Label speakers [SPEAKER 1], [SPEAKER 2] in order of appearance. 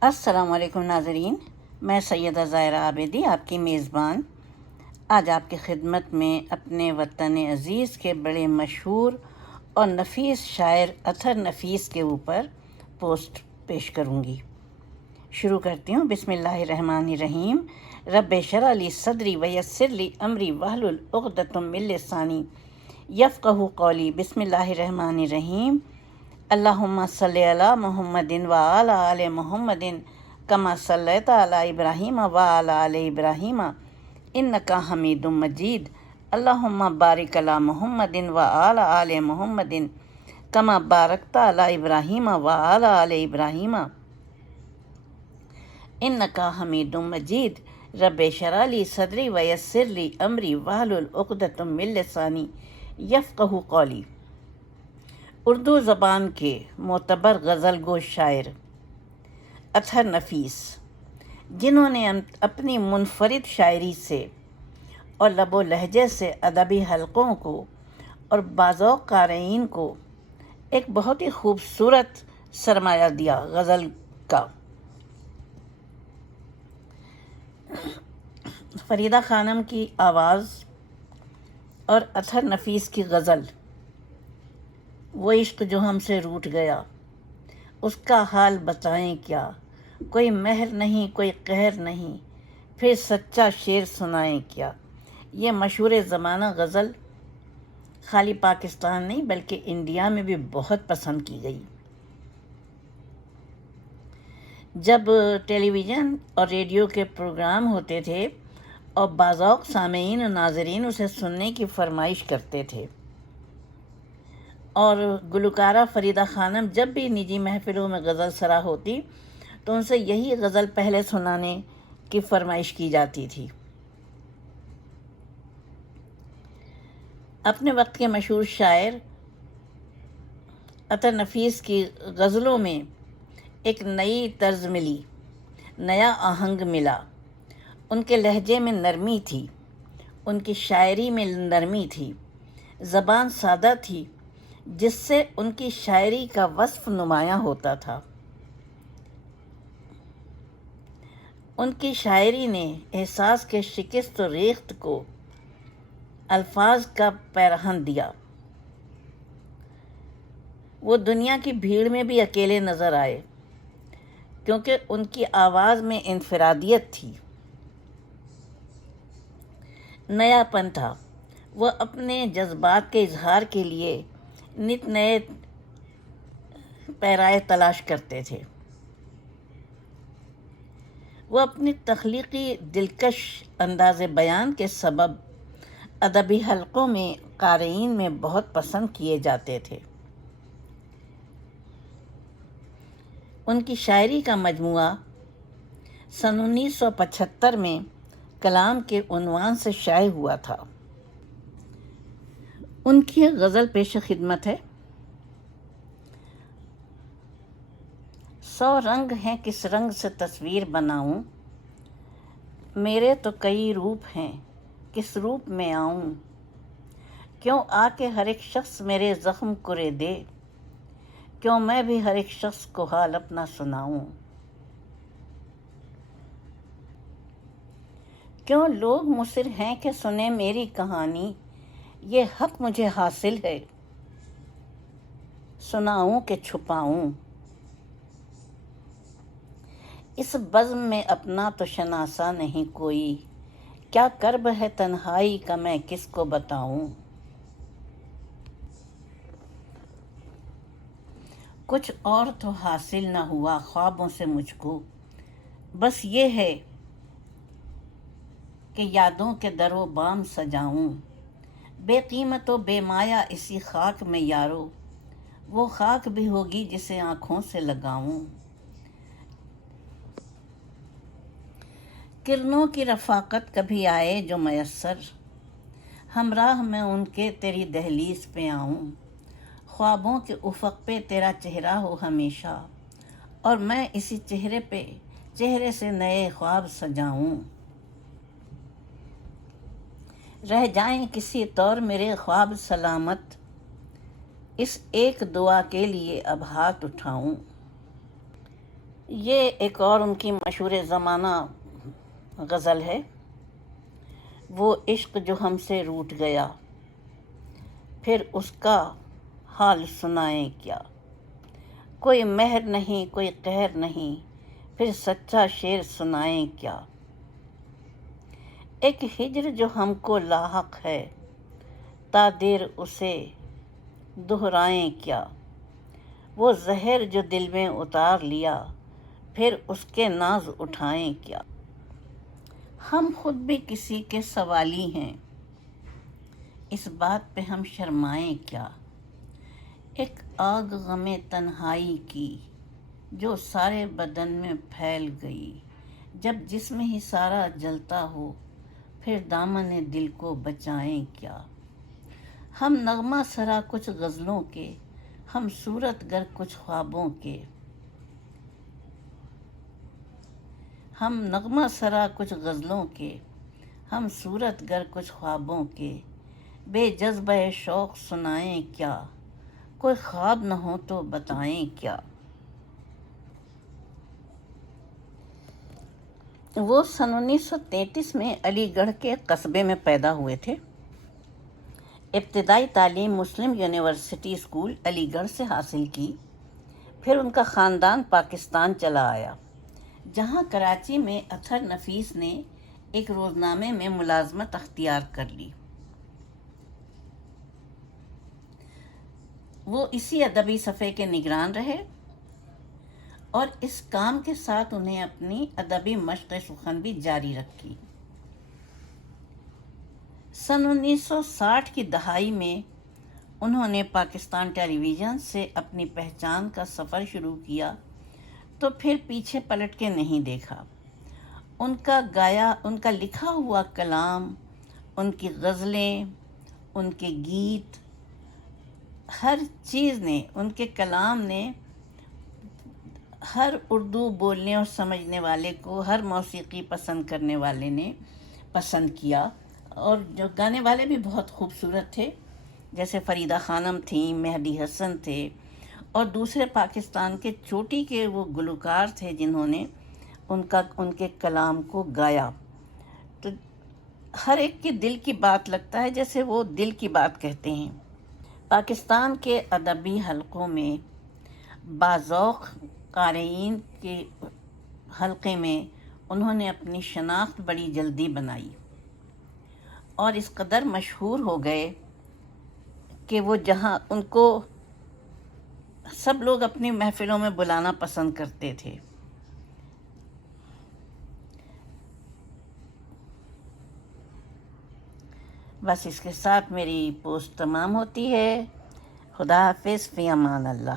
[SPEAKER 1] السلام علیکم ناظرین، میں سیدہ ظاہرہ عابدی آپ کی میزبان۔ آج آپ کی خدمت میں اپنے وطن عزیز کے بڑے مشہور اور نفیس شاعر اطہر نفیس کے اوپر پوسٹ پیش کروں گی۔ شروع کرتی ہوں۔ بسم اللہ الرحمن الرحیم۔ رب شرع لی صدری ویسر لی امری وحل العقدۃ من لسانی یفقہ قولی۔ بسم اللہ الرحمن الرحیم۔ اللہم صلی علی محمد و آل محمد کما صلیت علی ابراہیم و آل ابراہیم. انکا حمید مجید. اللہم بارک علی محمد و آل محمد کما بارکت علی ابراہیم و آل ابراہیم. انکا حمید مجید. رب شرع لی صدری ویسر لی امری وحلل عقدۃ من لسانی یفقہ قولی. اردو زبان کے معتبر غزل گو شاعر اطہر نفیس، جنہوں نے اپنی منفرد شاعری سے اور لب و لہجے سے ادبی حلقوں کو اور بعضوق قارئین کو ایک بہت ہی خوبصورت سرمایہ دیا غزل کا۔ فریدہ خانم کی آواز اور اطہر نفیس کی غزل۔ وہ عشق جو ہم سے روٹ گیا۔ اس کا حال بتائیں کیا؟ کوئی مہر نہیں، کوئی قہر نہیں۔ پھر سچا شعر سنائیں کیا؟ یہ مشہور زمانہ غزل خالی پاکستان نہیں، بلکہ انڈیا میں بھی بہت پسند کی گئی۔ جب ٹیلی ویژن اور ریڈیو کے پروگرام ہوتے تھے اور بعضوق سامعین و ناظرین اسے سننے کی فرمائش کرتے تھے۔ اور گلوکارہ فریدہ خانم جب بھی نجی محفلوں میں غزل سرا ہوتی تو ان سے یہی غزل پہلے سنانے کی فرمائش کی جاتی تھی۔ اپنے وقت کے مشہور شاعر عطر نفیس کی غزلوں میں ایک نئی طرز ملی، نیا آہنگ ملا۔ ان کے لہجے میں نرمی تھی، ان کی شاعری میں نرمی تھی، زبان سادہ تھی۔ جس سے ان کی شاعری کا وصف نمایاں ہوتا تھا۔ ان کی شاعری نے احساس کے شکست و ریخت کو الفاظ کا پیرہن دیا۔ وہ دنیا کی بھیڑ میں بھی اکیلے نظر آئے، کیونکہ ان کی آواز میں انفرادیت تھی۔ نیا پن تھا۔ وہ اپنے جذبات کے اظہار کے لیے نت نئے پیرائے تلاش کرتے تھے۔ وہ اپنی تخلیقی دلکش انداز بیان کے سبب ادبی حلقوں میں، قارئین میں بہت پسند کیے جاتے تھے۔ ان کی شاعری کا مجموعہ سن انیس سو پچہتر میں کلام کے عنوان سے شائع ہوا تھا۔ ان کی ایک غزل پیش خدمت ہے۔ سو رنگ ہیں، کس رنگ سے تصویر بناؤں؟ میرے تو کئی روپ ہیں، کس روپ میں آؤں؟ کیوں آ کے ہر ایک شخص میرے زخم کرے دے؟ کیوں میں بھی ہر ایک شخص کو حال اپنا سناؤں؟ کیوں لوگ مصر ہیں کہ سنیں میری کہانی؟ یہ حق مجھے حاصل ہے۔ سناؤں کہ چھپاؤں۔ اس بزم میں اپنا تو شناسا نہیں کوئی۔ کیا کرب ہے تنہائی کا میں کس کو بتاؤں؟ کچھ اور تو حاصل نہ ہوا خوابوں سے مجھ کو۔ بس یہ ہے کہ یادوں کے در و بام سجاؤں۔ بے قیمت و بے مایا اسی خاک میں یارو، وہ خاک بھی ہوگی جسے آنکھوں سے لگاؤں۔ کرنوں کی رفاقت کبھی آئے جو میسر ہمراہ میں ان کے تیری دہلیز پہ آؤں۔ خوابوں کے افق پہ تیرا چہرہ ہو ہمیشہ، اور میں اسی چہرے پہ، چہرے سے نئے خواب سجاؤں۔ رہ جائیں کسی طور میرے خواب سلامت۔ اس ایک دعا کے لیے اب ہاتھ اٹھاؤں۔ یہ ایک اور ان کی مشہور زمانہ غزل ہے۔ وہ عشق جو ہم سے روٹ گیا، پھر اس کا حال سنائیں کیا۔ کوئی مہر نہیں، کوئی قہر نہیں، پھر سچا شعر سنائیں کیا۔ ایک ہجر جو ہم کو لاحق ہے۔ تا دیر اسے دہرائیں کیا۔ وہ زہر جو دل میں اتار لیا، پھر اس کے ناز اٹھائیں کیا۔ ہم خود بھی کسی کے سوالی ہیں۔ اس بات پہ ہم شرمائیں کیا۔ ایک آگ غم تنہائی کی جو سارے بدن میں پھیل گئی۔ جب جسم ہی سارا جلتا ہو پھر دامن دل کو بچائیں کیا۔ ہم نغمہ سرا کچھ غزلوں کے، ہم صورت گر کچھ خوابوں کے۔ ہم نغمہ سرا کچھ غزلوں کے، ہم صورت گر کچھ خوابوں کے۔ بے جذبہ شوق سنائیں کیا، کوئی خواب نہ ہو تو بتائیں کیا۔ وہ سن انیس سو تینتیس میں علی گڑھ کے قصبے میں پیدا ہوئے تھے۔ ابتدائی تعلیم مسلم یونیورسٹی اسکول علی گڑھ سے حاصل کی۔ پھر ان کا خاندان پاکستان چلا آیا، جہاں کراچی میں اطہر نفیس نے ایک روزنامے میں ملازمت اختیار کر لی۔ وہ اسی ادبی صفحے کے نگران رہے۔ اور اس کام کے ساتھ انہیں اپنی ادبی مشق سخن بھی جاری رکھی۔ سن انیس سو ساٹھ کی دہائی میں انہوں نے پاکستان ٹیلی ویژن سے اپنی پہچان کا سفر شروع کیا تو پھر پیچھے پلٹ کے نہیں دیکھا۔ ان کا گایا، ان کا لکھا ہوا کلام، ان کی غزلیں، ان کے گیت، ہر چیز نے، ان کے کلام نے ہر اردو بولنے اور سمجھنے والے کو، ہر موسیقی پسند کرنے والے نے پسند کیا۔ اور جو گانے والے بھی بہت خوبصورت تھے، جیسے فریدہ خانم تھیں، مہدی حسن تھے۔ اور دوسرے پاکستان کے چوٹی کے وہ گلوکار تھے جنہوں نے ان کا، ان کے کلام کو گایا۔ تو ہر ایک کے دل کی بات لگتا ہے جیسے وہ دل کی بات کہتے ہیں۔ پاکستان کے ادبی حلقوں میں بازوق قارئین کے حلقے میں انہوں نے اپنی شناخت بڑی جلدی بنائی اور اس قدر مشہور ہو گئے کہ وہ جہاں ان کو سب لوگ اپنی محفلوں میں بلانا پسند کرتے تھے۔ بس اس کے ساتھ میری پوسٹ تمام ہوتی ہے۔ خدا حافظ، فی امان اللہ۔